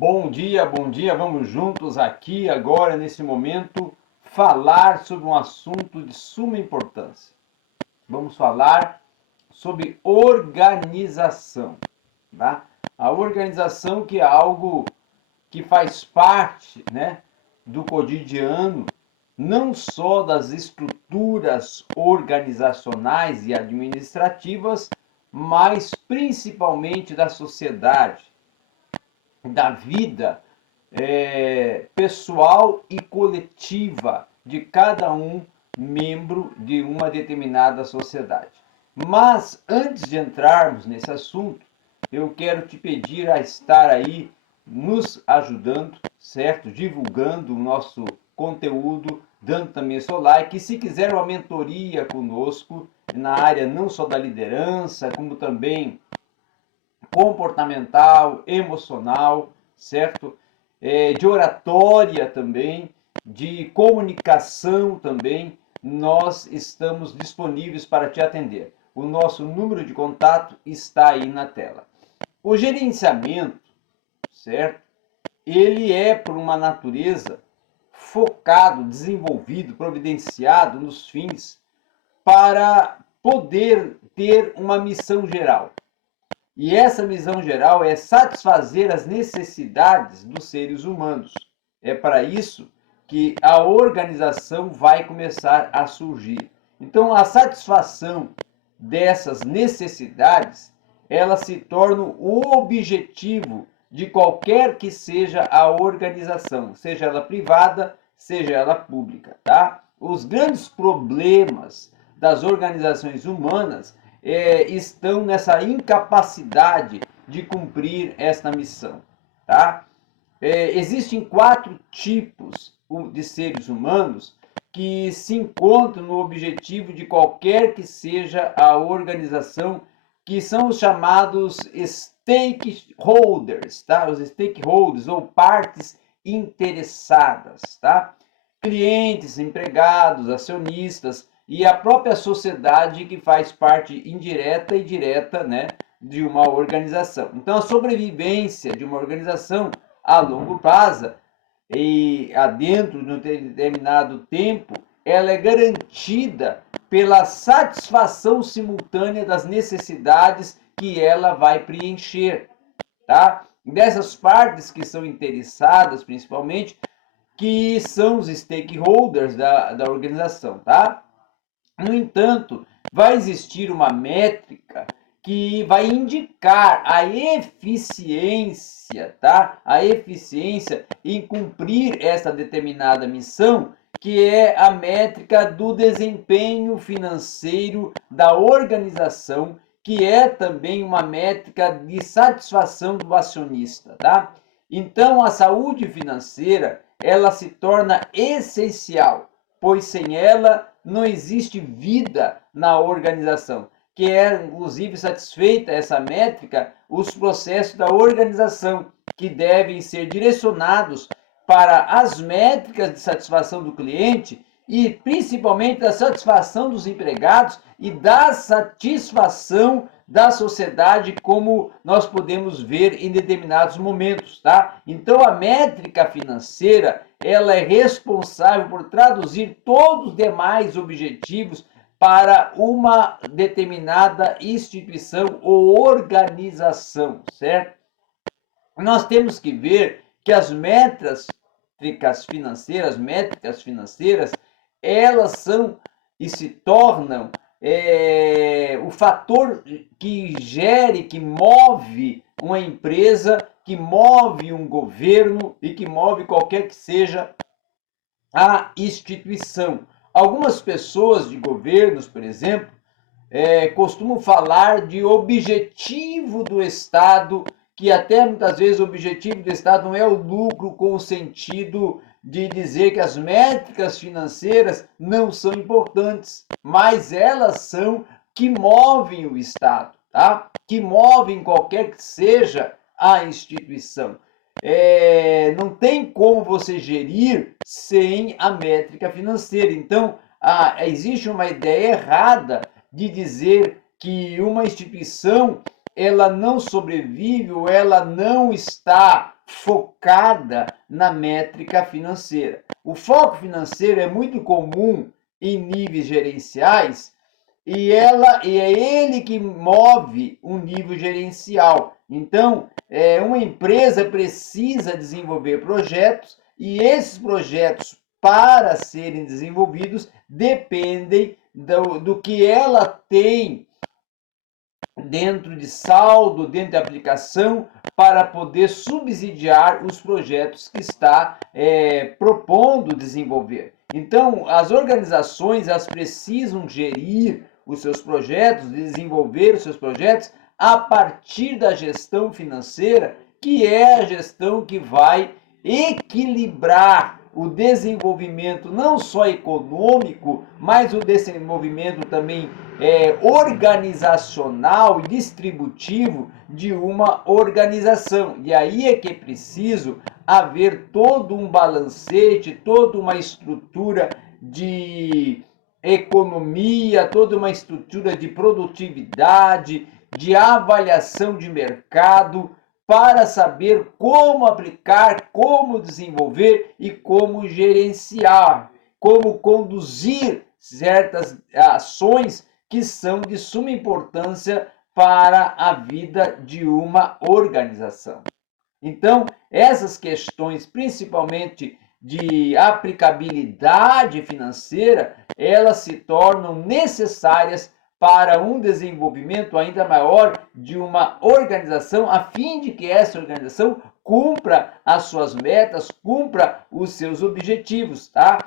Bom dia, vamos juntos aqui agora nesse momento falar sobre um assunto de suma importância. Vamos falar sobre organização, tá? A organização que é algo que faz parte, né, do cotidiano, não só das estruturas organizacionais e administrativas, mas principalmente da sociedade, da vida pessoal e coletiva de cada um membro de uma determinada sociedade. Mas antes de entrarmos nesse assunto, eu quero te pedir a estar aí nos ajudando, certo? Divulgando o nosso conteúdo, dando também seu like. E se quiser uma mentoria conosco na área não só da liderança, como também comportamental, emocional, certo? De oratória também, de comunicação também, nós estamos disponíveis para te atender. O nosso número de contato está aí na tela. O gerenciamento, certo? Ele é, por uma natureza, focado, desenvolvido, providenciado nos fins para poder ter uma missão geral. E essa missão geral é satisfazer as necessidades dos seres humanos. É para isso que a organização vai começar a surgir. Então, a satisfação dessas necessidades, ela se torna o objetivo de qualquer que seja a organização, seja ela privada, seja ela pública, tá? Os grandes problemas das organizações humanas estão nessa incapacidade de cumprir esta missão, tá? Existem 4 tipos de seres humanos que se encontram no objetivo de qualquer que seja a organização, que são os chamados stakeholders, tá? Os stakeholders ou partes interessadas, tá? Clientes, empregados, acionistas e a própria sociedade que faz parte indireta e direta, né, de uma organização. Então, a sobrevivência de uma organização a longo prazo e dentro de um determinado tempo, ela é garantida pela satisfação simultânea das necessidades que ela vai preencher, tá? Dessas partes que são interessadas, principalmente, que são os stakeholders da organização, tá? No entanto, vai existir uma métrica que vai indicar a eficiência, tá? A eficiência em cumprir essa determinada missão, que é a métrica do desempenho financeiro da organização, que é também uma métrica de satisfação do acionista, tá? Então, a saúde financeira, ela se torna essencial, pois sem ela não existe vida na organização, que é, inclusive, satisfeita essa métrica, os processos da organização, que devem ser direcionados para as métricas de satisfação do cliente e, principalmente, da satisfação dos empregados e da satisfação da sociedade, como nós podemos ver em determinados momentos, tá? Então, a métrica financeira, ela é responsável por traduzir todos os demais objetivos para uma determinada instituição ou organização, certo? Nós temos que ver que as métricas financeiras, elas são e se tornam o fator que gere, que move uma empresa, que move um governo e que move qualquer que seja a instituição. Algumas pessoas de governos, por exemplo, costumam falar de objetivo do Estado, que até muitas vezes o objetivo do Estado não é o lucro, com o sentido de dizer que as métricas financeiras não são importantes, mas elas são que movem o Estado, tá? Que movem qualquer que seja a instituição. Não tem como você gerir sem a métrica financeira. Então, existe uma ideia errada de dizer que uma instituição ela não sobrevive ou ela não está focada na métrica financeira. O foco financeiro é muito comum em níveis gerenciais e é ele que move um nível gerencial. Então, uma empresa precisa desenvolver projetos e esses projetos, para serem desenvolvidos, dependem do que ela tem dentro de saldo, dentro de aplicação, para poder subsidiar os projetos que está propondo desenvolver. Então, as organizações, elas precisam gerir os seus projetos, desenvolver os seus projetos a partir da gestão financeira, que é a gestão que vai equilibrar o desenvolvimento não só econômico, mas o desenvolvimento também organizacional e distributivo de uma organização. E aí é que é preciso haver todo um balancete, toda uma estrutura de economia, toda uma estrutura de produtividade, de avaliação de mercado, para saber como aplicar, como desenvolver e como gerenciar, como conduzir certas ações que são de suma importância para a vida de uma organização. Então, essas questões, principalmente de aplicabilidade financeira, elas se tornam necessárias para um desenvolvimento ainda maior de uma organização, a fim de que essa organização cumpra as suas metas, cumpra os seus objetivos, tá?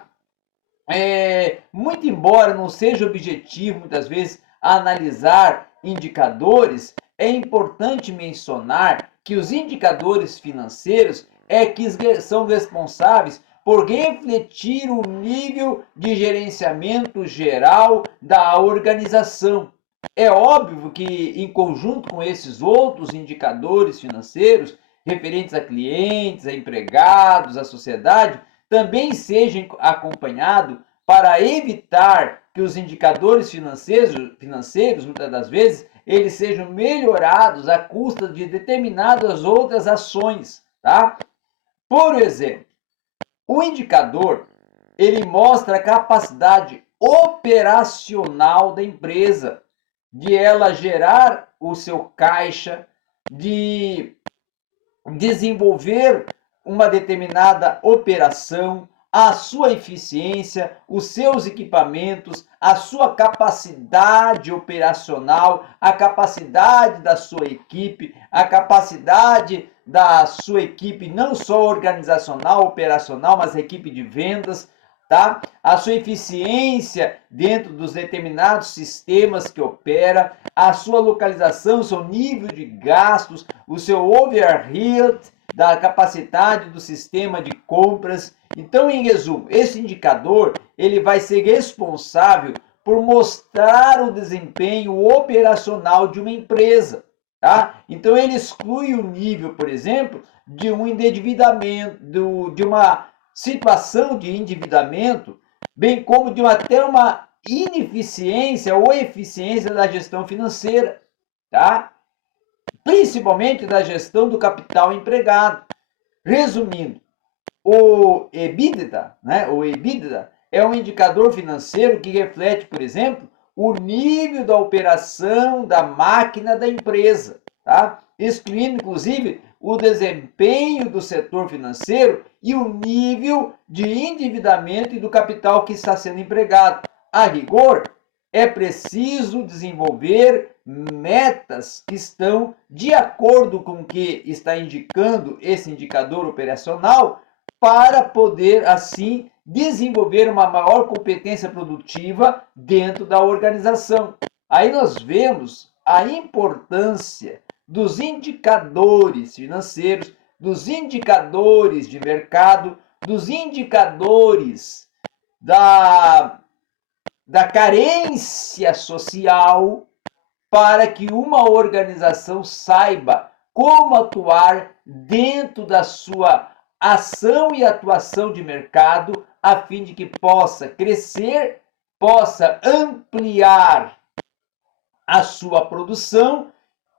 Muito embora não seja objetivo, muitas vezes, analisar indicadores, é importante mencionar que os indicadores financeiros que são responsáveis por refletir o nível de gerenciamento geral da organização. É óbvio que, em conjunto com esses outros indicadores financeiros, referentes a clientes, a empregados, à sociedade, também sejam acompanhados para evitar que os indicadores financeiros, muitas das vezes, eles sejam melhorados à custa de determinadas outras ações, tá? Por exemplo, o indicador, ele mostra a capacidade operacional da empresa, de ela gerar o seu caixa, de desenvolver uma determinada operação, a sua eficiência, os seus equipamentos, a sua capacidade operacional, a capacidade da sua equipe, a capacidade da sua equipe não só organizacional, operacional, mas a equipe de vendas, tá? A sua eficiência dentro dos determinados sistemas que opera, a sua localização, o seu nível de gastos, o seu overhead, da capacidade do sistema de compras. Então, em resumo, esse indicador ele vai ser responsável por mostrar o desempenho operacional de uma empresa, tá? Então, ele exclui o nível, por exemplo, de um endividamento, de uma situação de endividamento, bem como de até uma ineficiência ou eficiência da gestão financeira, tá? Principalmente da gestão do capital empregado. Resumindo, o EBITDA, né? O EBITDA é um indicador financeiro que reflete, por exemplo, o nível da operação da máquina da empresa, tá? Excluindo, inclusive, o desempenho do setor financeiro e o nível de endividamento e do capital que está sendo empregado. A rigor, é preciso desenvolver metas que estão de acordo com o que está indicando esse indicador operacional, para poder, assim, desenvolver uma maior competência produtiva dentro da organização. Aí nós vemos a importância dos indicadores financeiros, dos indicadores de mercado, dos indicadores da carência social, para que uma organização saiba como atuar dentro da sua ação e atuação de mercado, a fim de que possa crescer, possa ampliar a sua produção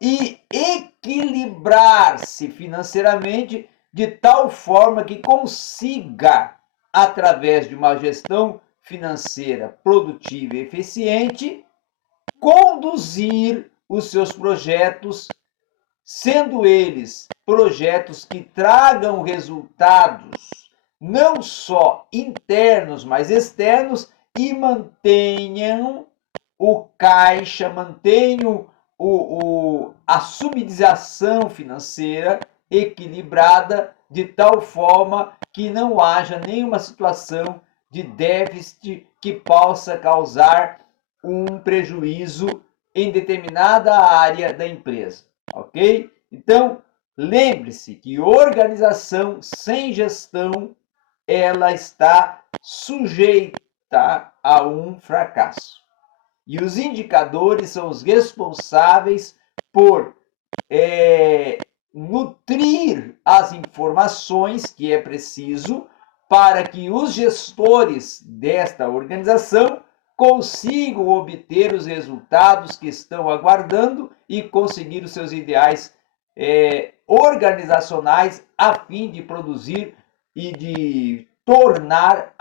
e equilibrar-se financeiramente de tal forma que consiga, através de uma gestão financeira produtiva e eficiente, conduzir os seus projetos, sendo eles projetos que tragam resultados não só internos, mas externos, e mantenham o caixa, mantenham a subsidiação financeira equilibrada, de tal forma que não haja nenhuma situação de déficit que possa causar um prejuízo em determinada área da empresa, ok? Então, lembre-se que organização sem gestão, ela está sujeita a um fracasso. E os indicadores são os responsáveis por nutrir as informações que é preciso para que os gestores desta organização consigam obter os resultados que estão aguardando e conseguir os seus ideais organizacionais a fim de produzir e de tornar